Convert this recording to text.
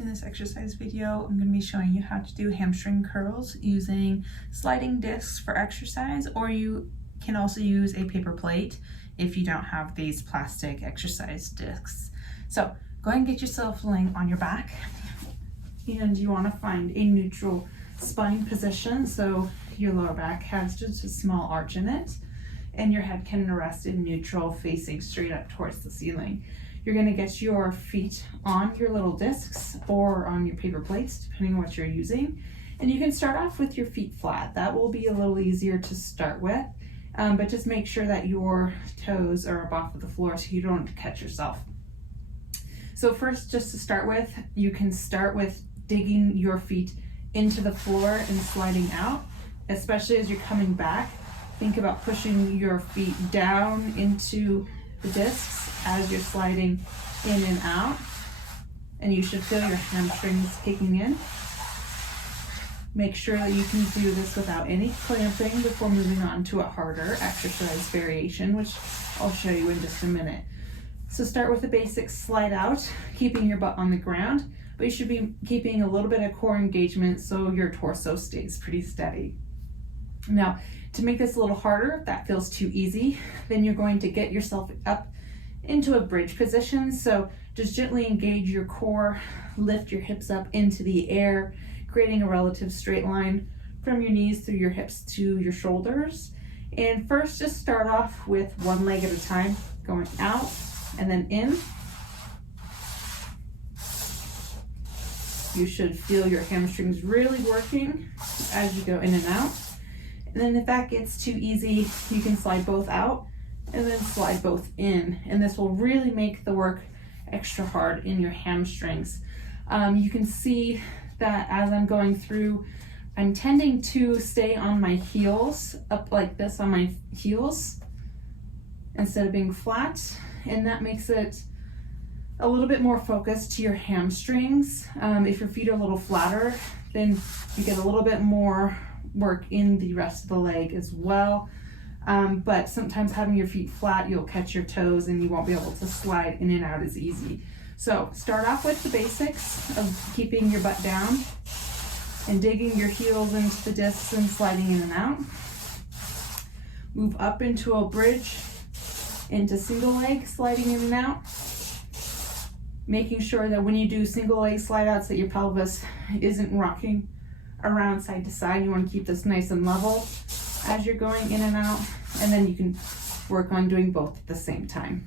In this exercise video, I'm going to be showing you how to do hamstring curls using sliding discs for exercise, or you can also use a paper plate if you don't have these plastic exercise discs. So go ahead and get yourself laying on your back, and you want to find a neutral spine position so your lower back has just a small arch in it and your head can rest in neutral, facing straight up towards the ceiling. You're going to get your feet on your little discs or on your paper plates, depending on what you're using. And you can start off with your feet flat. That will be a little easier to start with, but just make sure that your toes are up off of the floor so you don't catch yourself. So first, just to start with, you can start with digging your feet into the floor and sliding out, especially as you're coming back. Think about pushing your feet down into the discs as you're sliding in and out, and you should feel your hamstrings kicking in. Make sure that you can do this without any clamping before moving on to a harder exercise variation, which I'll show you in just a minute. So start with the basic slide out, keeping your butt on the ground, but you should be keeping a little bit of core engagement so your torso stays pretty steady. Now, to make this a little harder, if that feels too easy, then you're going to get yourself up into a bridge position. So just gently engage your core, lift your hips up into the air, creating a relative straight line from your knees through your hips to your shoulders. And first, just start off with one leg at a time, going out and then in. You should feel your hamstrings really working as you go in and out. And then if that gets too easy, you can slide both out and then slide both in. And this will really make the work extra hard in your hamstrings. You can see that as I'm going through, I'm tending to stay on my heels, up like this on my heels, instead of being flat. And that makes it a little bit more focused to your hamstrings. If your feet are a little flatter, then you get a little bit more work in the rest of the leg as well. But sometimes having your feet flat, you'll catch your toes and you won't be able to slide in and out as easy. So start off with the basics of keeping your butt down and digging your heels into the discs and sliding in and out. Move up into a bridge, into single leg, sliding in and out. Making sure that when you do single leg slide outs that your pelvis isn't rocking around side to side. You want to keep this nice and level as you're going in and out, and then you can work on doing both at the same time.